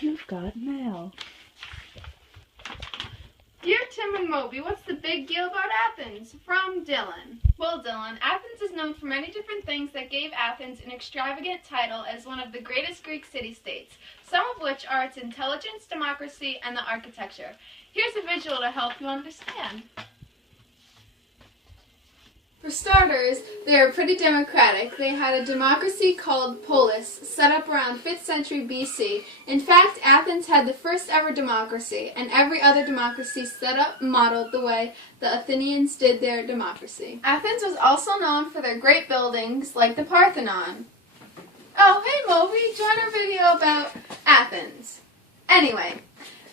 You've got mail. Dear Tim and Moby, what's the big deal about Athens? From Dylan. Well, Dylan, Athens is known for many different things that gave Athens an extravagant title as one of the greatest Greek city-states, some of which are its intelligence, democracy, and the architecture. Here's a visual to help you understand. For starters, they were pretty democratic. They had a democracy called polis, set up around 5th century BC. In fact, Athens had the first ever democracy, and every other democracy set up and modeled the way the Athenians did their democracy. Athens was also known for their great buildings, like the Parthenon. Oh, hey Moby, join our video about Athens. Anyway,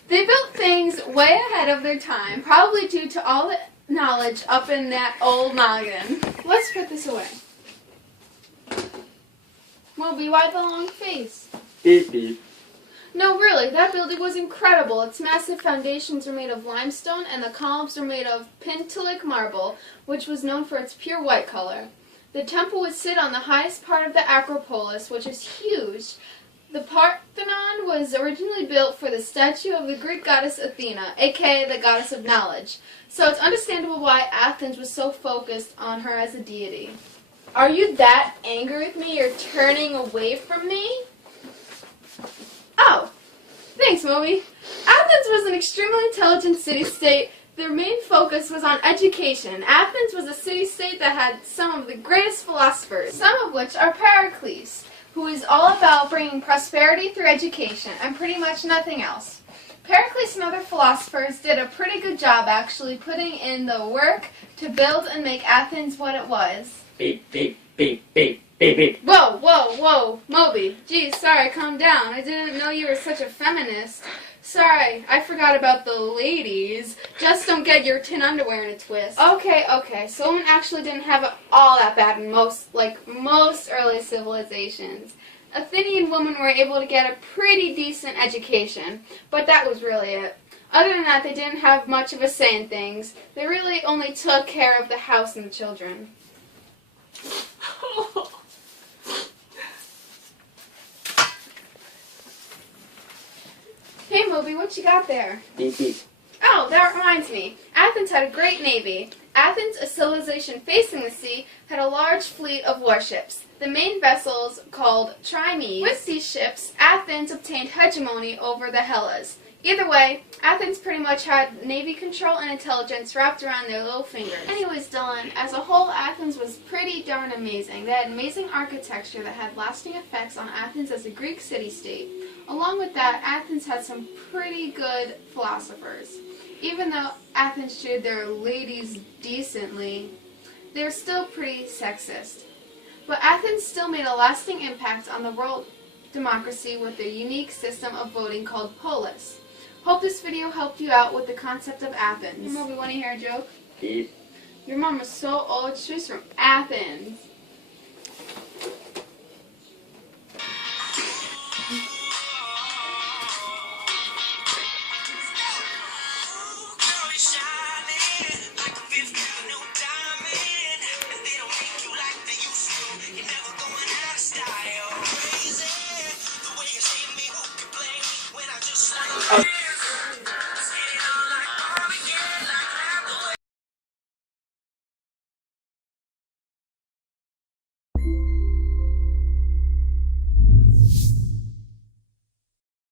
they built things way ahead of their time, probably due to all the knowledge up in that old noggin. Let's put this away. Moby, why the long face? Beep beep. No, really, that building was incredible. Its massive foundations were made of limestone and the columns were made of pentelic marble, which was known for its pure white color. The temple would sit on the highest part of the Acropolis, which is huge. The Parthenon was originally built for the statue of the Greek goddess Athena, aka the goddess of knowledge. So it's understandable why Athens was so focused on her as a deity. Are you that angry with me you're turning away from me? Oh, thanks, Moby. Athens was an extremely intelligent city-state. Their main focus was on education. Athens was a city-state that had some of the greatest philosophers, some of which are Pericles, who is all about bringing prosperity through education and pretty much nothing else. Pericles and other philosophers did a pretty good job actually putting in the work to build and make Athens what it was. Beep beep beep beep beep beep. Whoa, whoa, whoa, Moby. Geez, sorry, calm down. I didn't know you were such a feminist. Sorry, I forgot about the ladies. Just don't get your tin underwear in a twist. Okay, so women actually didn't have it all that bad in most early civilizations. Athenian women were able to get a pretty decent education, but that was really it. Other than that, they didn't have much of a say in things. They really only took care of the house and the children. Hey Moby, what you got there? Beep beep. Oh, that reminds me. Athens had a great navy. Athens, a civilization facing the sea, had a large fleet of warships. The main vessels called triremes. With these ships, Athens obtained hegemony over the Hellas. Either way, Athens pretty much had navy control and intelligence wrapped around their little fingers. Anyways, Dylan, as a whole, Athens was pretty darn amazing. They had amazing architecture that had lasting effects on Athens as a Greek city-state. Along with that, Athens had some pretty good philosophers. Even though Athens treated their ladies decently, they were still pretty sexist. But Athens still made a lasting impact on the world democracy with their unique system of voting called polis. Hope this video helped you out with the concept of Athens. Moby, want to hear a joke? Beep. Your mom is so old, she's from Athens. Oh.